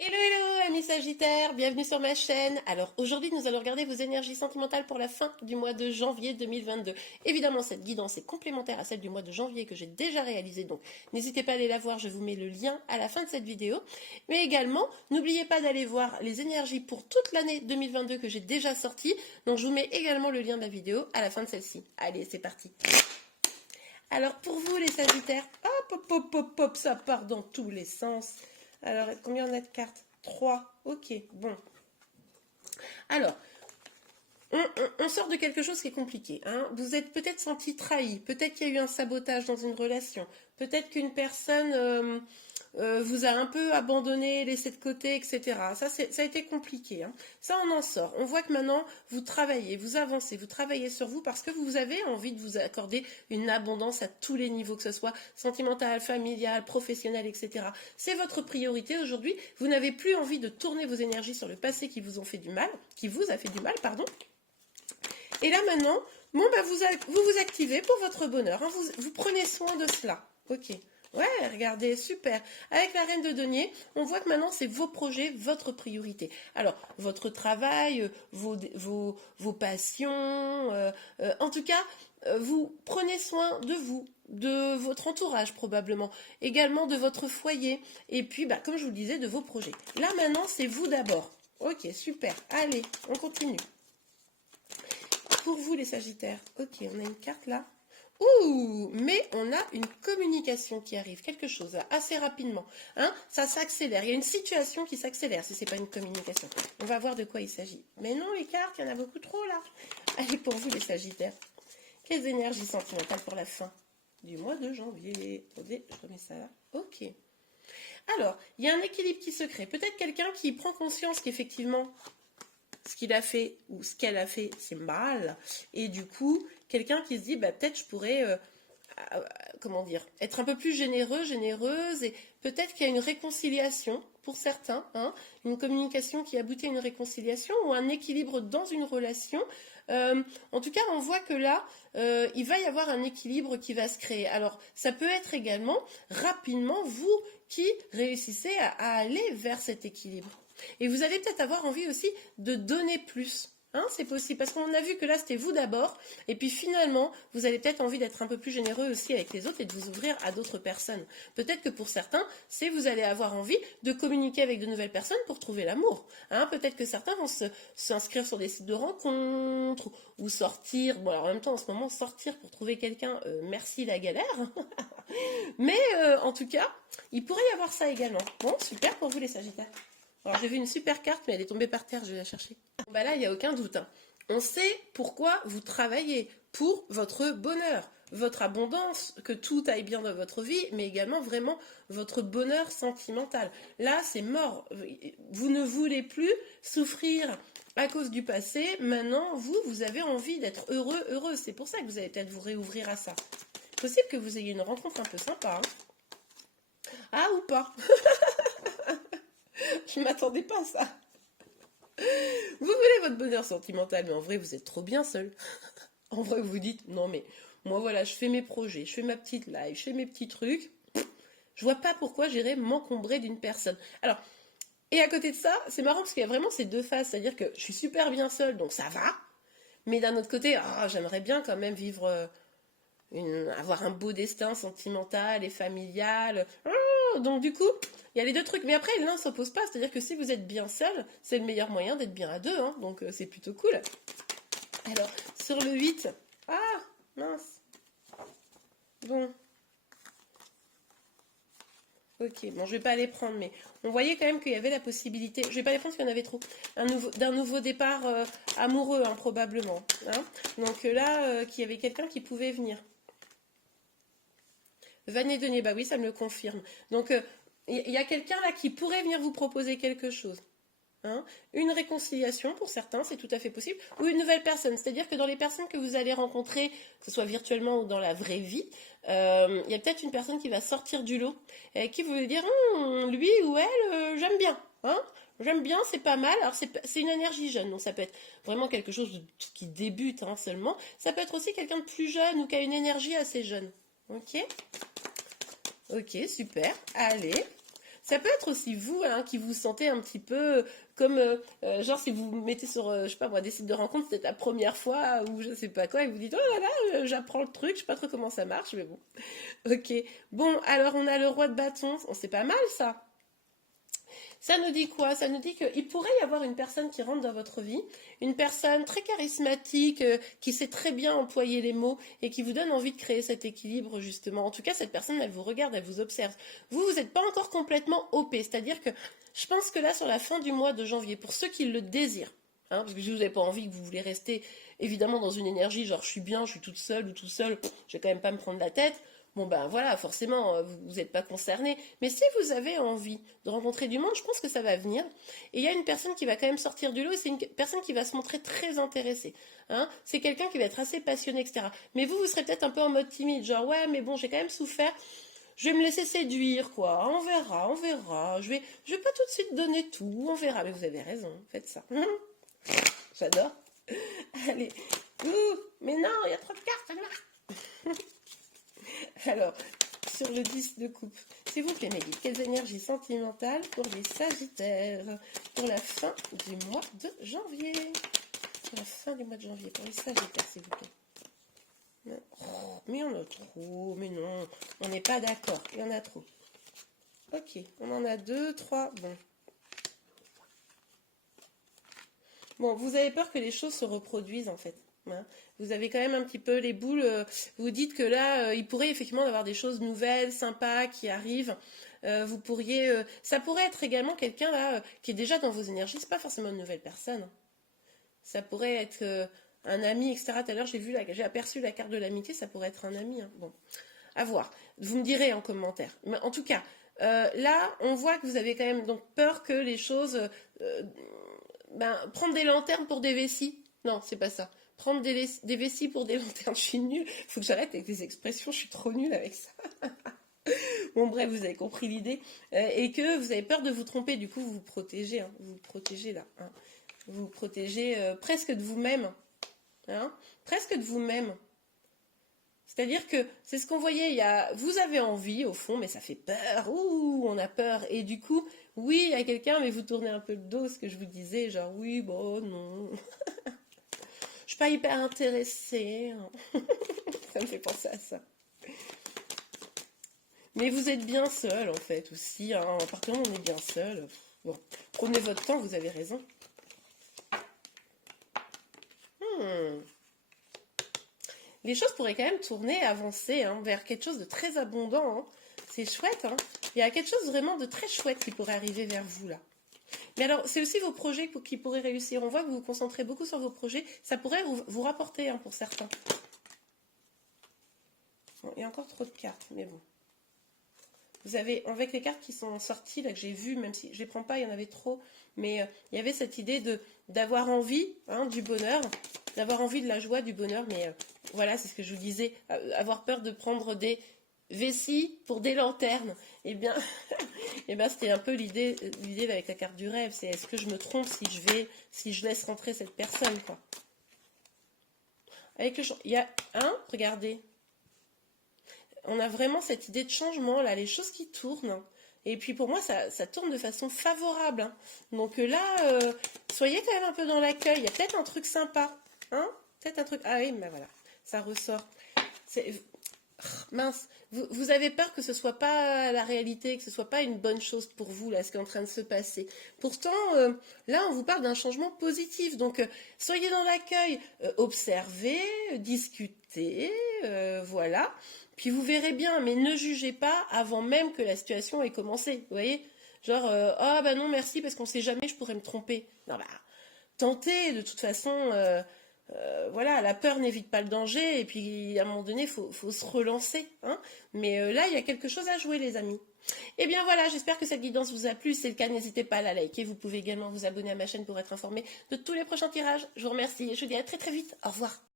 Hello, hello, amis Sagittaires, bienvenue sur ma chaîne. Alors aujourd'hui, nous allons regarder vos énergies sentimentales pour la fin du mois de janvier 2022. Évidemment, cette guidance est complémentaire à celle du mois de janvier que j'ai déjà réalisée, donc n'hésitez pas à aller la voir, je vous mets le lien à la fin de cette vidéo. Mais également, n'oubliez pas d'aller voir les énergies pour toute l'année 2022 que j'ai déjà sorties, donc je vous mets également le lien de la vidéo à la fin de celle-ci. Allez, c'est parti. Alors pour vous les Sagittaires, hop, hop, hop, hop, hop, ça part dans tous les sens. Alors, combien on a de cartes? 3. Ok, bon. Alors, on sort de quelque chose qui est compliqué. Hein. Vous êtes peut-être senti trahi, peut-être qu'il y a eu un sabotage dans une relation, peut-être qu'une personne vous a un peu abandonné, laissé de côté, etc. Ça a été compliqué. Hein. Ça, on en sort. On voit que maintenant, vous travaillez, vous avancez, vous travaillez sur vous parce que vous avez envie de vous accorder une abondance à tous les niveaux, que ce soit sentimental, familial, professionnel, etc. C'est votre priorité aujourd'hui. Vous n'avez plus envie de tourner vos énergies sur le passé qui vous ont fait du mal, qui vous a fait du mal, pardon. Et là maintenant, bon, bah, vous vous activez pour votre bonheur. Hein, vous prenez soin de cela. Ok. Ouais, regardez, super. Avec la reine de denier, on voit que maintenant, c'est vos projets, votre priorité. Alors, votre travail, vos passions, en tout cas, vous prenez soin de vous, de votre entourage probablement, également de votre foyer, et puis, bah, comme je vous le disais, de vos projets. Là maintenant, c'est vous d'abord. Ok, super. Allez, on continue. Pour vous les Sagittaires, ok, on a une carte là. Ouh, mais on a une communication qui arrive, quelque chose là, assez rapidement. Hein, ça s'accélère, il y a une situation qui s'accélère si ce n'est pas une communication. On va voir de quoi il s'agit. Mais non, les cartes, il y en a beaucoup trop là. Allez, pour vous les Sagittaires, quelles énergies sentimentales pour la fin du mois de janvier? Attendez, je remets ça là. Ok. Alors, il y a un équilibre qui se crée. Peut-être quelqu'un qui prend conscience qu'effectivement, ce qu'il a fait ou ce qu'elle a fait, c'est mal. Et du coup, quelqu'un qui se dit, bah, peut-être je pourrais, comment dire, être un peu plus généreux, généreuse. Et peut-être qu'il y a une réconciliation pour certains, hein, une communication qui aboutit à une réconciliation ou un équilibre dans une relation. En tout cas, on voit que là, il va y avoir un équilibre qui va se créer. Alors, ça peut être également rapidement vous qui réussissez à aller vers cet équilibre. Et vous allez peut-être avoir envie aussi de donner plus. Hein, c'est possible, parce qu'on a vu que là, c'était vous d'abord, et puis finalement, vous avez peut-être envie d'être un peu plus généreux aussi avec les autres et de vous ouvrir à d'autres personnes. Peut-être que pour certains, c'est vous allez avoir envie de communiquer avec de nouvelles personnes pour trouver l'amour. Hein, peut-être que certains vont s'inscrire sur des sites de rencontres ou sortir. Bon, alors en même temps, en ce moment, sortir pour trouver quelqu'un, merci la galère. Mais en tout cas, il pourrait y avoir ça également. Bon, super pour vous les Sagittaires. Alors j'ai vu une super carte, mais elle est tombée par terre, je vais la chercher. Bah là, il n'y a aucun doute. Hein. On sait pourquoi vous travaillez, pour votre bonheur, votre abondance, que tout aille bien dans votre vie, mais également vraiment votre bonheur sentimental. Là, c'est mort. Vous ne voulez plus souffrir à cause du passé. Maintenant, vous avez envie d'être heureux, heureuse. C'est pour ça que vous allez peut-être vous réouvrir à ça. Possible que vous ayez une rencontre un peu sympa. Hein. Ah, ou pas. Je ne m'attendais pas à ça. Vous voulez votre bonheur sentimental, mais en vrai, vous êtes trop bien seul. En vrai, vous vous dites, non, mais moi, voilà, je fais mes projets, je fais ma petite live, je fais mes petits trucs. Je vois pas pourquoi j'irais m'encombrer d'une personne. Alors, et à côté de ça, c'est marrant parce qu'il y a vraiment ces deux faces. C'est-à-dire que je suis super bien seule, donc ça va. Mais d'un autre côté, j'aimerais bien quand même vivre, avoir un beau destin sentimental et familial. Donc du coup, il y a les deux trucs. Mais après, l'un ne s'oppose pas. C'est-à-dire que si vous êtes bien seul, c'est le meilleur moyen d'être bien à deux. Hein. Donc c'est plutôt cool. Alors, sur le 8, ah, mince. Bon. Ok, bon, je vais pas les prendre, mais on voyait quand même qu'il y avait la possibilité. Je vais pas les prendre parce qu'il y en avait trop. D'un nouveau départ amoureux, hein, probablement. Hein. Donc là, qu'il y avait quelqu'un qui pouvait venir. Vanné Denier, bah oui, ça me le confirme. Donc, il y a quelqu'un là qui pourrait venir vous proposer quelque chose. Hein. Une réconciliation pour certains, c'est tout à fait possible, ou une nouvelle personne. C'est-à-dire que dans les personnes que vous allez rencontrer, que ce soit virtuellement ou dans la vraie vie, il y a peut-être une personne qui va sortir du lot et qui vous dire lui ou elle, j'aime bien. Hein. J'aime bien, c'est pas mal. Alors c'est une énergie jeune, donc ça peut être vraiment quelque chose qui débute hein, seulement. Ça peut être aussi quelqu'un de plus jeune ou qui a une énergie assez jeune. Ok. Ok, super. Allez. Ça peut être aussi vous, hein, qui vous sentez un petit peu comme, genre si vous vous mettez sur, je sais pas moi, des sites de rencontres, c'est la première fois ou je sais pas quoi, et vous dites, oh là là, j'apprends le truc, je sais pas trop comment ça marche, mais bon. Ok. Bon, alors on a le roi de bâton, on sait pas mal ça. Ça nous dit quoi? Ça nous dit qu'il pourrait y avoir une personne qui rentre dans votre vie, une personne très charismatique, qui sait très bien employer les mots et qui vous donne envie de créer cet équilibre justement. En tout cas, cette personne, elle vous regarde, elle vous observe. Vous, vous n'êtes pas encore complètement OP, c'est-à-dire que je pense que là, sur la fin du mois de janvier, pour ceux qui le désirent, hein, parce que si vous n'avez pas envie, que vous voulez rester évidemment dans une énergie genre je suis bien, je suis toute seule ou tout seul, je vais quand même pas me prendre la tête. Bon ben voilà, forcément, vous n'êtes pas concerné. Mais si vous avez envie de rencontrer du monde, je pense que ça va venir. Et il y a une personne qui va quand même sortir du lot, et c'est une personne qui va se montrer très intéressée. Hein. C'est quelqu'un qui va être assez passionné, etc. Mais vous serez peut-être un peu en mode timide, genre ouais, mais bon, j'ai quand même souffert. Je vais me laisser séduire, quoi. On verra, on verra. Je vais pas tout de suite donner tout, on verra. Mais vous avez raison, faites ça. J'adore. Allez. Ouh, mais non, il y a trop de cartes, ça marche. Alors, sur le 10 de coupe, s'il vous plaît, mes guides, quelles énergies sentimentales pour les Sagittaires pour la fin du mois de janvier? Pour la fin du mois de janvier, pour les Sagittaires, s'il vous plaît. Oh, mais il y en a trop, mais non, on n'est pas d'accord, il y en a trop. Ok, on en a 2, 3, bon. Bon, vous avez peur que les choses se reproduisent en fait. Hein. Vous avez quand même un petit peu les boules. Vous dites que là, il pourrait effectivement y avoir des choses nouvelles, sympas qui arrivent. Vous pourriez, ça pourrait être également quelqu'un là qui est déjà dans vos énergies. C'est pas forcément une nouvelle personne. Hein. Ça pourrait être un ami, etc. Tout à l'heure, j'ai aperçu la carte de l'amitié. Ça pourrait être un ami. Hein. Bon, à voir. Vous me direz en commentaire. Mais en tout cas, là, on voit que vous avez quand même donc peur que les choses prendre des lanternes pour des vessies. Non, c'est pas ça. Prendre des vessies pour des lanternes, je suis nulle. Faut que j'arrête avec les expressions, je suis trop nulle avec ça. Bon, bref, vous avez compris l'idée. Et que vous avez peur de vous tromper, du coup, vous vous protégez. Hein, vous vous protégez là. Hein. Vous vous protégez presque de vous-même. Hein, presque de vous-même. C'est-à-dire que c'est ce qu'on voyait, vous avez envie au fond, mais ça fait peur, ouh, on a peur. Et du coup, oui, il y a quelqu'un, mais vous tournez un peu le dos, ce que je vous disais, genre oui, bon, non. Je suis pas hyper intéressée. Ça me fait penser à ça. Mais vous êtes bien seul, en fait, aussi. Hein. À partir du moment où on est bien seul, bon, prenez votre temps, vous avez raison. Les choses pourraient quand même tourner, avancer hein, vers quelque chose de très abondant. Hein. C'est chouette. Hein. Il y a quelque chose vraiment de très chouette qui pourrait arriver vers vous là. Mais alors, c'est aussi vos projets qui pourraient réussir. On voit que vous vous concentrez beaucoup sur vos projets. Ça pourrait vous rapporter hein, pour certains. Bon, il y a encore trop de cartes, mais bon. Vous avez, avec les cartes qui sont sorties, là que j'ai vues, même si je ne les prends pas, il y en avait trop, mais il y avait cette idée d'avoir envie hein, du bonheur, d'avoir envie de la joie, du bonheur, mais voilà, c'est ce que je vous disais, avoir peur de prendre des vessies pour des lanternes. Eh bien, c'était un peu l'idée avec la carte du rêve, c'est est-ce que je me trompe si je laisse rentrer cette personne, quoi. Avec il y a regardez. On a vraiment cette idée de changement, là, les choses qui tournent. Et puis pour moi, ça tourne de façon favorable. Hein. Donc là, soyez quand même un peu dans l'accueil. Il y a peut-être un truc sympa. Hein peut-être un truc... Ah oui, mais voilà, ça ressort. Mince, vous avez peur que ce soit pas la réalité, que ce soit pas une bonne chose pour vous, là, ce qui est en train de se passer. Pourtant, là, on vous parle d'un changement positif. Donc, soyez dans l'accueil, observez, discutez, voilà. Puis vous verrez bien, mais ne jugez pas avant même que la situation ait commencé. Vous voyez? Genre, ah bah non, merci, parce qu'on sait jamais, je pourrais me tromper. Non, bah, tentez, de toute façon, voilà, la peur n'évite pas le danger, et puis à un moment donné, il faut se relancer. Hein. Mais là, il y a quelque chose à jouer, les amis. Et bien voilà, j'espère que cette guidance vous a plu. Si c'est le cas, n'hésitez pas à la liker. Vous pouvez également vous abonner à ma chaîne pour être informé de tous les prochains tirages. Je vous remercie et je vous dis à très très vite. Au revoir.